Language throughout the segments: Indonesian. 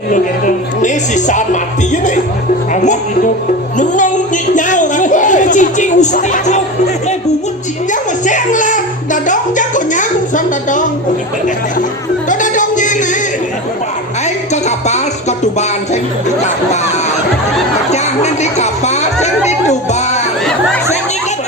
Ini sisa mati ini. Amat hidup. Nung nhau là Chị usai kau. Bumut chị. nhau mà xem là đà đón chắc của nhà cũng xong đà đón. Đó đà đón nha nè. Ấy có kapas có tụ bàn xem đi kapas. Macam nanti kapas xem đi tụ bàn. Xem đi cái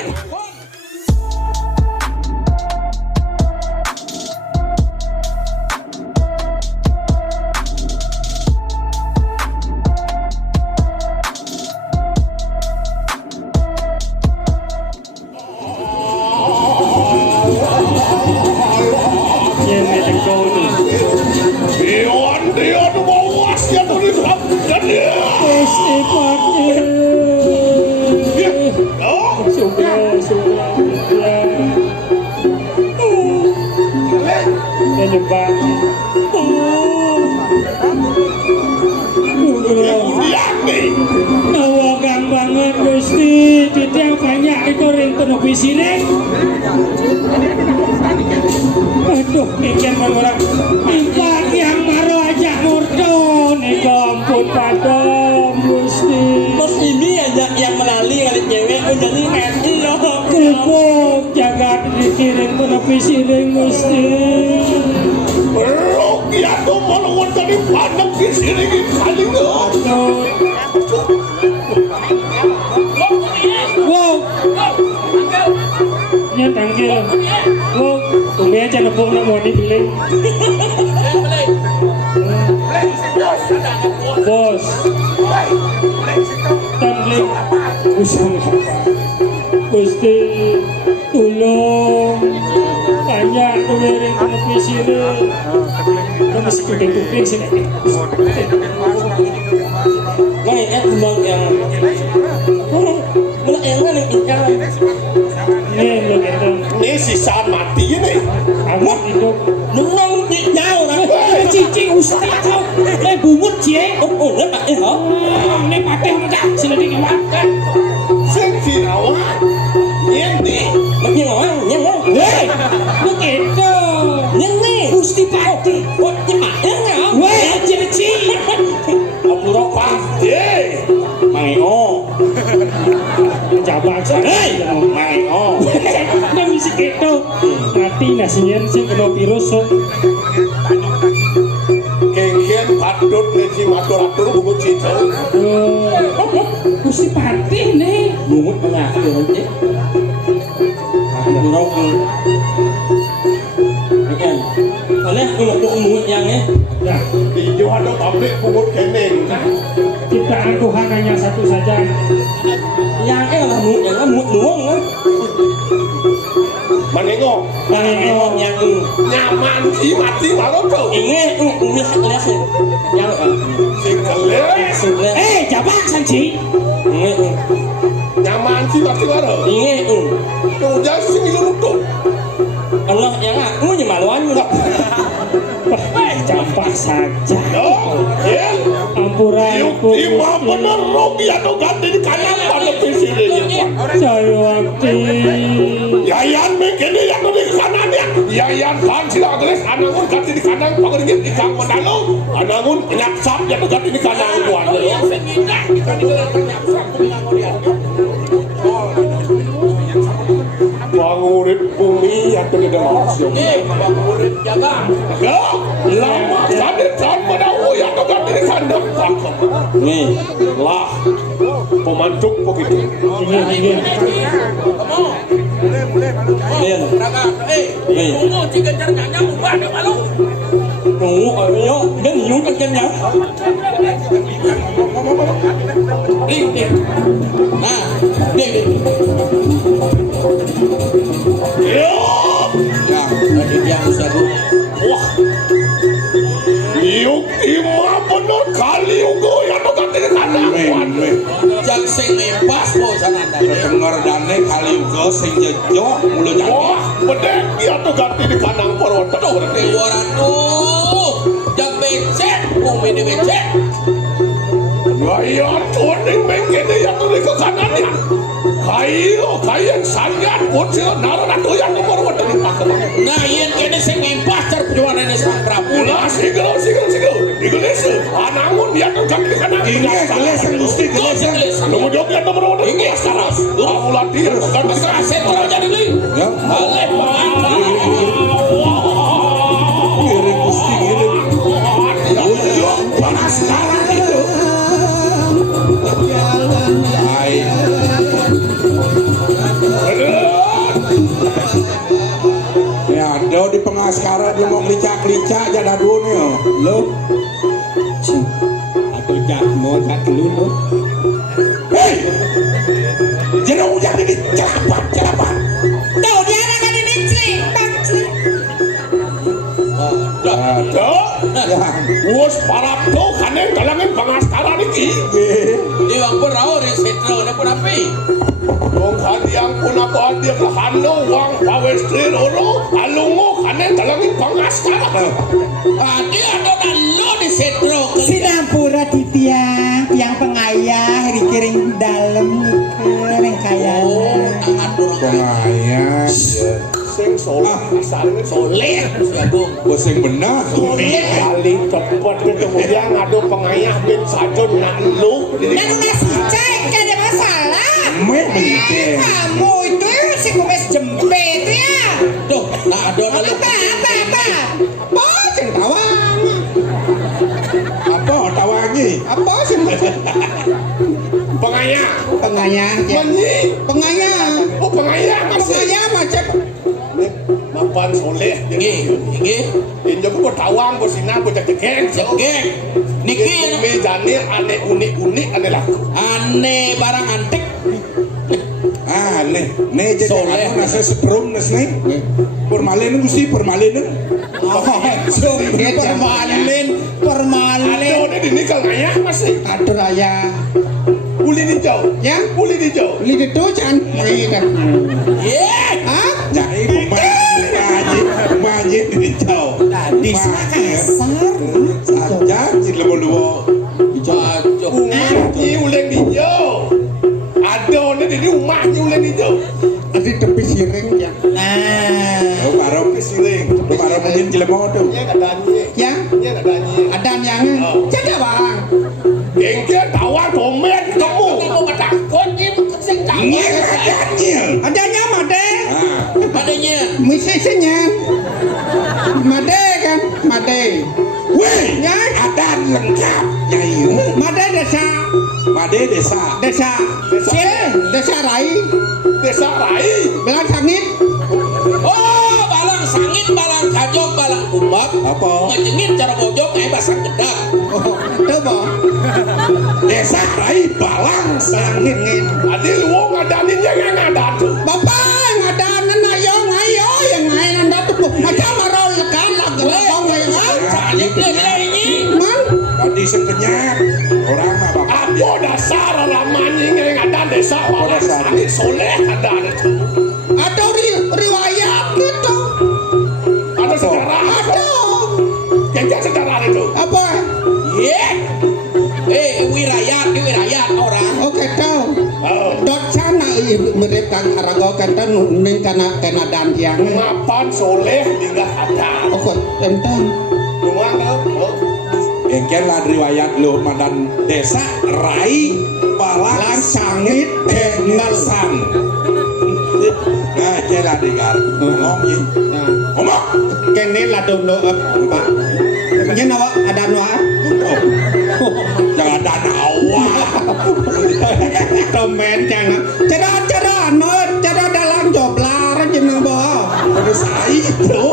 banget Gusti, tidak banyak dikoreng penuh sireng. Aduh, ikan orang impak yang baru aja murdo nih ampun padam Gusti. Bos ini aja yang melalui kali cewek udah nih mati loh. Kupuk jagat dikiring penuh sireng Gusti. ya tuh malu tadi pandang di sini kali nggak. Wow, nya tanggil. Wow, tunggu aja nepung nak mau dibeli. Bos, tanggil. Usang, Gusti, tolong. Banyak tuwering kopi sini. Kamu masih kuping sini. Ngai kembang yang mana yang mana ikan? Nih belum itu. Ini sisa mati ini. Amat hidup. Nung nhau là Cici usai kau. Bumut cie. oh nó bạn hả? Ini pateh enggak sila dikiwatkan. Senti awak. Ini. Macam orang yang Hei, begitu. ini Gusti Pati. buat gimana nggak? Weh, cici. Ông Ropa, Ye. mày o, Jabat saya. hey, mày o. Nggak bisa gitu. Mati nasinya sih kena virus. Kengkian patut nasi matur-atur bungut cita. Gusti Pati nih. Mumut mengaku nanti. Ông Ropa, kan? Oleh untuk mumut yang ni. Ya, Hijau ada pabrik bungut keneng. kita Tuhan hanya satu saja. Yang là mumut yang mumut nuang kan? Manengok. Yang Nyaman si mati malam tu. ini lihat yang Singkale. sudah Jabat sanci. Nyaman si mati malam. ini Tuh jangan sini lutuk. Allah yang aku ni maluan juga. Campak saja. Ya. Ampuran. Lima benar rugi atau ganti di kanan pada visi ini. Saya waktu. Yayan mungkin yang di kanan ya. Yayan kan sila tulis anangun ganti di kanan, panggil di kang mendalu, anangun nyaksap yang ganti di kanan buat lo. Pangurip bumi yang tidak langsung. Pangurip jaga. Ya, lama sadit pada yang ganti di kandang cakep. Nih, Lah, pemantuk begitu. Ini. Lian. Nih. Tunggu ayo, dan nyung kenyang. Nah, dia. Ya, Ya, ada yang satu. wah. Yuk ima benar kali ugo yang ganti di kandang. Yang sing lepas po sananda. Kedengar dane kali uga sing jejo mulu jadi. Wah, bedek dia tuh ganti di kandang perut. Keluaran tuh. Jam becek, bumi di becek. Gaya tuning mengkini yang tuh di ke kanannya. Kayu sangat bocil nara doyan nomor wadah di pakai. Nah, yen kene sing ngempas car perjuangan Sang Prabu. Ulah sigel. Igelis. Anangun dia kan kami kana. Geles Gusti geles. Nomor doyan nomor wadah. Inggih saras. Ulah dir kan Setro jadi li. Ya. Aleh Giring Gusti giring. Ujung panaskaran itu. Baik. Ya ada di pengaskara dia mau kelicak-kelicak jadi dunia. Lo. Atau jak mau jak dulu lo. Hei. Jangan ujak ini celapan. Tuh dia akan ini celipang. Ada. Ya. Wos parapto kanen kalangin pengaskaran iki. Di wang perau di Setro na purapi. Dong kaliang puna ko dia ke hano wang pawestrin oro alungo kanen kalangin pengaskaran. Adi ada nalo di Setro. Sinampura di tiang pengayah rikiring dalam ring kaya. Oh, ngatur. Pengayah. Ya. Sing soleh asalnya soleh. Siagung. Boseng benar. Kali cepat ketemu dia ngadu pengayah bin sajun nak lu. Dan nasi cek gak ada masalah. Mungkin. Kamu itu si kumis jempet ya. Tuh, nah ada nalo. Apa? Boceng tawang. Apa tawangi? Apa sih? Pengayah. Pengayah ya. Menyi. Pengayah. Oh pengayah masih. Pengayah macam. Mapan soleh. Inggih. Injo ko tawang ko sinar ko cekek. Geng. Niki Me jane ane unik ane laku. aneh barang antik. Nih jadi Soleh. aku nasa seprum nas nih. Permalin Gusti permalin. Permalin. Aduh ini nikal ngayah masih. Aduh raya. Uli dijauh. Ya, Uli dijauh. ini dedojan. Ye. Hah? Jadi pemaji di jauh. Tadi kasar. Saja jadi luo. Cocok. Umahnya uleng dijauh. Aduh ini umahnya uleng dijauh. Ada tepi siring ya. Nah, Oh baru kesiling. Baru mungkin jelema tuh. Ini adanya. ya. Ini adanya. Ada yang jaga bang. Gengke tawar domet kamu. Kamu matakon ni sing Ini tahu. adanya. Adanya made. Adanya. Misisinya. Made kan, made. Wih, Ya, ada lengkap. Nyai. made desa. Made desa. Desa rai. Desa Rai. Belang sangit. Oh, balang sangit, balang kajong, balang kumbak. Apa? Ngejengin cara bojong kayak basah gedak. Oh, coba. Desa Rai Balang Sangit. Adil wong adaninnya yang ada tuh. Bapak yang ada nana yang ayo yang main anda tuh macam marol kan lagi ngomong ya. Soalnya pilih ini. Man, Tadi sekenyak orang mah bapak. Apa dasar ramanya yang ada desa Balang dasar? Sangit soleh ada tuh. ada riwayat gitu. Ada sejarah. Ada. Gengke sejarah itu. Apa? Ye. Wirayat orang. Oke kau. Oh. Dot sana mirip kang karago kata nuning kana dan yang. Mapan soleh tinggal ada. Oke, tentang. Rumah oh. Engkel lah riwayat lu madan desa Rai Balang Sangit Ngersang. Nah, kela dengar. Ngomong ye. Nah, Ngomong. kene lah dono apa? Nya nawa ada nawa. Jangan ada nawa. Tomen jangan. Cara cara dalam joblar jeneng bo. Pada saya itu.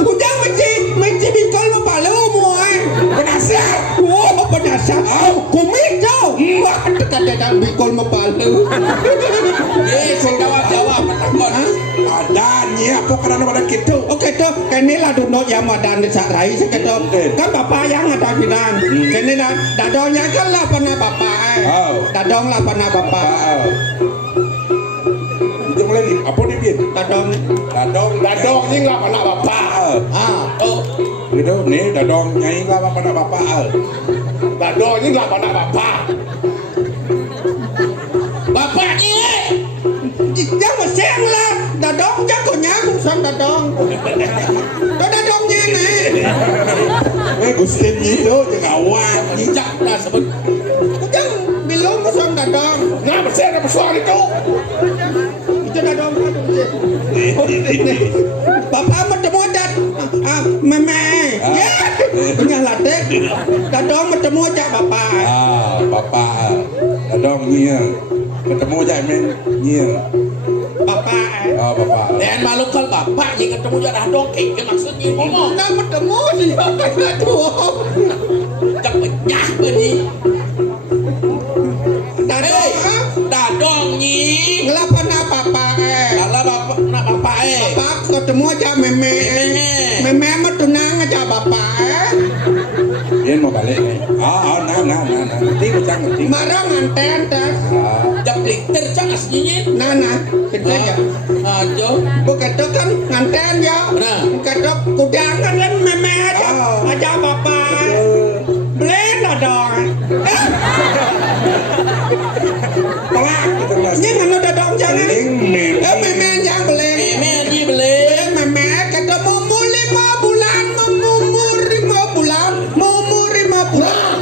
Udah mesti bikol mo palu mo ay. Penasihat. Oh, penasihat. Kumit kau. Wah, kadang bikol mo palu. Ye, jawab matakon. Adanya apa karena pada gitu. Oke tuh, kene lah dono yang madan desa rai sekedok. Kan bapak yang ada bilang. Kene lah dadonya kan lah pernah bapak. Dadong lah pernah bapak. Itu mulai nih, apa nih Bin? Dadong. Dadong ini nggak pernah bapak. Oh, Gitu nih, dadong nyai lah pada bapak. Dadong ini nggak pernah bapak. bapak sang dadong. Do dadongnya nih. Gusti itu jangan awak. Jijak dah sebut. Kujang bilung sang dadong. Nah, bersih ada persoalan itu. Itu dadong. Bapak bertemu dat. Meme. Ya. Punya latte. Dadong bertemu aja bapak. Bapak. Dadong nyia. Ketemu aja men nyia. Bapak. Bapak. Dan malu kalau bapak yang ketemu jadah dongeng, ke maksudnya ngomong. Nggak bertemu sih bapak tuh. Tak penyah beri. Dadong. Dadong nyi. Ngelapan apa pak? Kalau bapak nak bapak Bapak ketemu aja meme. Meme mah tunang aja bapak. Dia mau balik nih. Nah. Nanti ucang nanti. Marang anten tes. Jablik tercang aslinya. Nah, kita ya. Ajo. Begitu kan nganten ya. Nah. Begitu kudangan kan meme aja. Aja bapak. Beli dong. Pelak kita mas. Ini mana dadong jangan. Meme. Meme yang beli. Meme ni beli. Meme ketemu mu 5 bulan. Mumur 5 bulan. Mumur 5 bulan.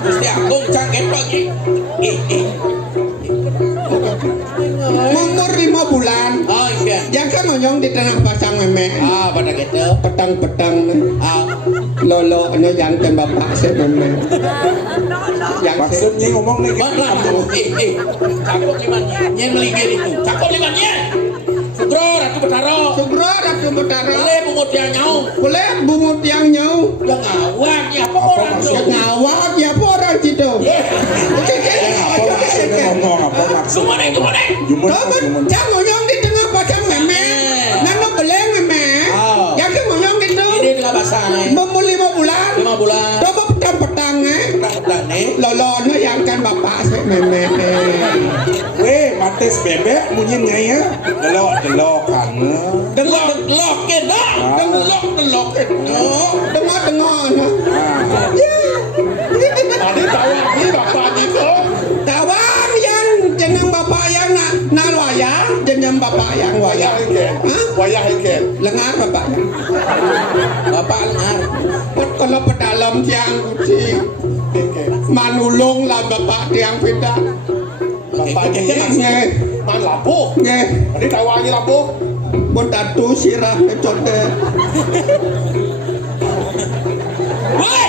Mesti aku cangket lagi. Mumur 5 bulan. Oh iya. Yang kan ngonyong di tengah pasang meme. Pada gitu. Petang-petang. Lolo ini yang ke bapak saya meme. Yang Maksudnya ngomong nih Mana cakap gimana? Nyen melinggir itu. Cakap gimana? Sugro Ratu Betaro. Sugro Ratu Betaro. Boleh bungut yang nyau. Boleh bungut yang nyau. Yang awak ya apa orang tu? Yang ngawak ya apa orang itu? ngomong apa maksud? Gimana? Dapat yang ngonyong di tengah pasang meme. Nano boleh meme. Yang ke ngonyong gitu. Ini dengan bahasa Memul 5 bulan. 5 bulan. Dapat petang-petang Petang ni. Lolo ini yang kan bapak saya meme. Weh, mates bebek munyin nyai ya. Delok kan. Delok ke dah. Delok ke. Tengah-tengah. Ya. Tadi tawar ni bapak ni tu. Tawar yang jeneng bapak yang nak wayang, jeneng bapak yang wayang. Wayah ikan. Lengar bapak. Bapak lengar. Kalau pedalam tiang uci, manulung lah bapak tiang pindah. Bapak ni man lampu. Nge, Tadi tawar ni lampu. pun tatu sirah kecote. Woi.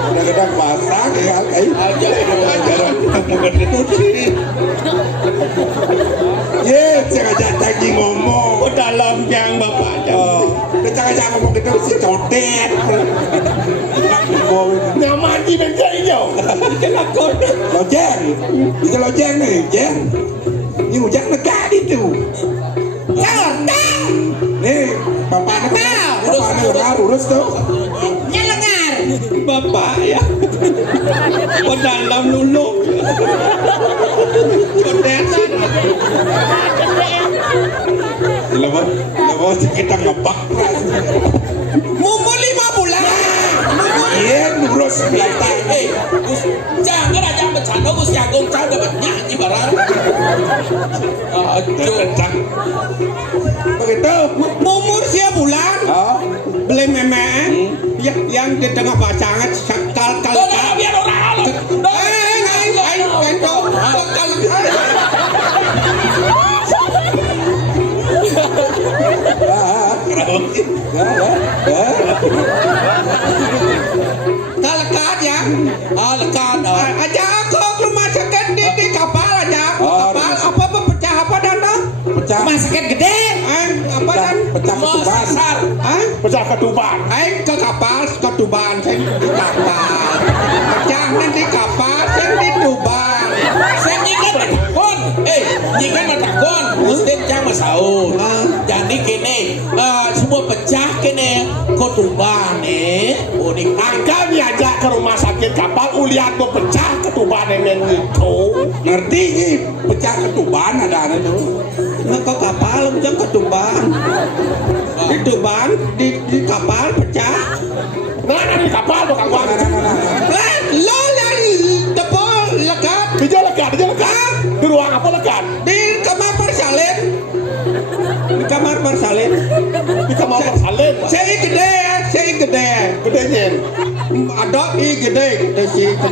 Kadang-kadang pasang ya. Ye, jangan jangan ngomong. Pedalam tiang bapak. Jangan ngomong kita si codet. Nyaman di bengkel hijau. Kenakut. Lojeng. Itu lojeng nih, jeng. Ini hujan negara itu. Nih, bapaknya lengar urus tuh. Bapak ya. Pedalam lulung. Codetan. Lepas kita ngebak. Mumur 5 bulan. Iya, urus belakang. Jangan aja bercanda Gus Jagung cah dapat nyanyi barang. Kencang. Begitu. Mumur 3 bulan. Beli meme. Yang di tengah pasangan kal. Biar orang. Lekat ya. Lekat. Aja aku ke rumah sakit di kapal aja. Kapal apa pecah apa dan Pecah. rumah sakit gede. Apa dan Pecah ketuban. Pecah ketuban. Ke kapal ke Tuban saya di kapal. Pecah di kapal saya di Tuban. Saya nyikan matakon. Nyikan matakon. Mesti cang masaud. Jadi kini semua pecah kini ketuban unik. Angka diajak ke rumah sakit kapal uliat pecah ketuban yang itu. Ngerti nih, pecah ketuban ada itu. Nah ke kapal jangan ke Tuban. Di Tuban di kapal pecah. Nah, di kapal bukan gua. Lo yang tebal lekat Di ruang apa lekan? Di kamar bersalin. Di kamar bersalin. Di kamar bersalin. Saya gede. Gedenya. Ada gede si itu.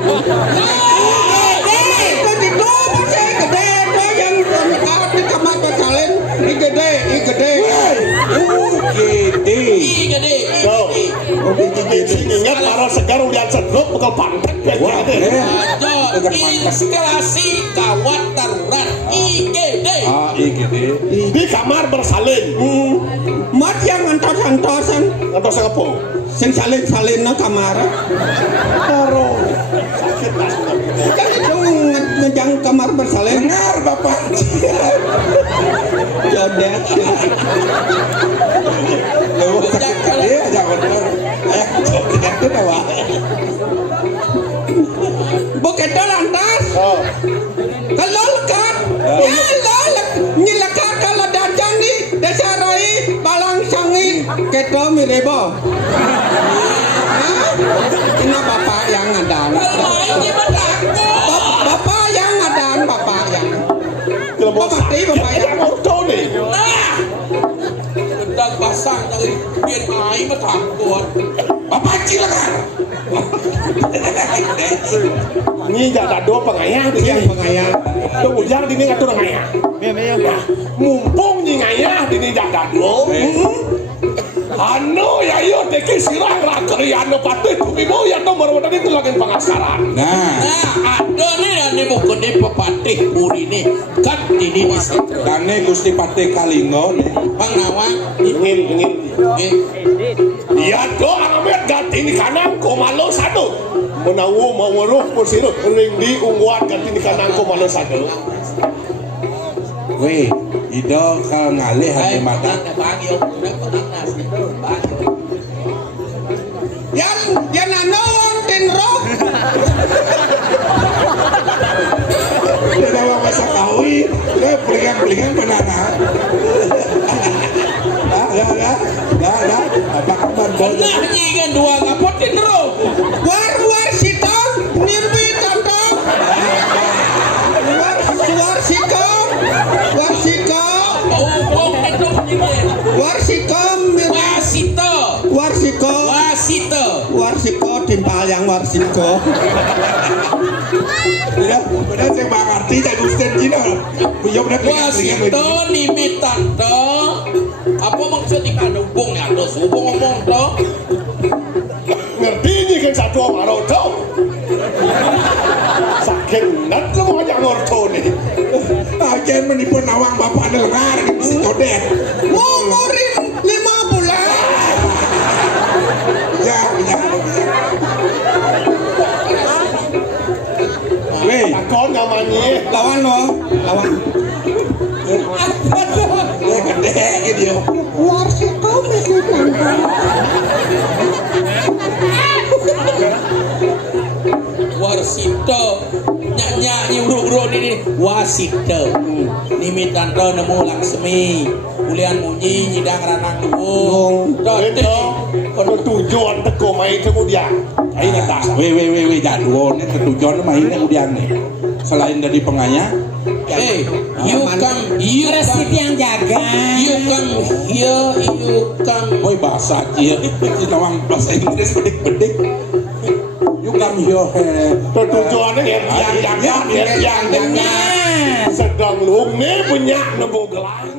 Itu saya gede tuh yang di kamar bersalin. Gede. Gede. Tuh. Ingat marah segar ulian sedok bekal pantek kayak gitu. Instalasi kawat darurat IGD. IGD. Di kamar bersalin. Mat yang antos-antosan. Antos apa? Sing salin na kamar. Karo. Sakit lah. Kan itu ngejang kamar bersalin. Dengar Bapak. Jodet. Iya, jangan benar. Jodet itu apa? Begitu lantas. Oh. Kalau lekat. Ya Allah. Nyelekat kalau dajan di desa rai balang sangi. Keto mirebo. Ini bapak yang ngadan. Bapak yang ngadan, bapak yang. Bapak yang Orto nih. Nah, gendang basang dari biar air takut. Bapak cilakan. Ini jaga dua pengayah di yang sini. pengayah. Tuh ujang di sini ngatur ngayah. Nah, mumpung ni ngayah di sini jaga dua. Anu ya yo teki sirang rakeri anu patut tumimu ya nomor wadah itu lagi pengasaran. Nah, ada nih ane buku di pepatih puri nih kan ini di situ. Kane Gusti Patih Kalingo nih. Bang Nawang, Ingin. Ya do amet ganti ni kanang ko malo satu. Menawu mawuruh pusirut ring di ungguan ganti ni kanang ko malo satu. Weh, ido kal ngalih hati mata. Yan ano ang tinrok. Tidak mau masak kawi, pelingan banana. Dah. Apa kabar bos? nah nyigan dua ngapotin ro. War sitong nirbi tantong. War sikom. Oh, itu nyigan. Warsiko timpal yang warsiko. Benar saya mengerti dan Ustaz Cina. Beliau benar Wasito nimitan to. Apa maksud ikan hubung ya? Terus hubung ngomong to. Ngerti ni kan satu amaro to. Sakit nat lu mau yang orto ni. Ajen menipu nawang bapak dengar gitu Jodet. Umurin 5 bulan. Ya. Weh, Takon namanya. Lawan. gede gitu. Warsiko mesti tantong. Warsito nyanyi uruk-uruk ini wasito nimitan to nemu langsmi ulian munyi nyidang ranang duwung Itu kalau tujuan teko main kemudian. Ayo atas. Weh, jadwalnya ketujuan main kemudian nih. Selain dari pengayah, you yang jaga. woi bahasa aja. Nawang bahasa Inggris bedik. You come here. Tujuannya yang sedang lung ni punya nemu gelang.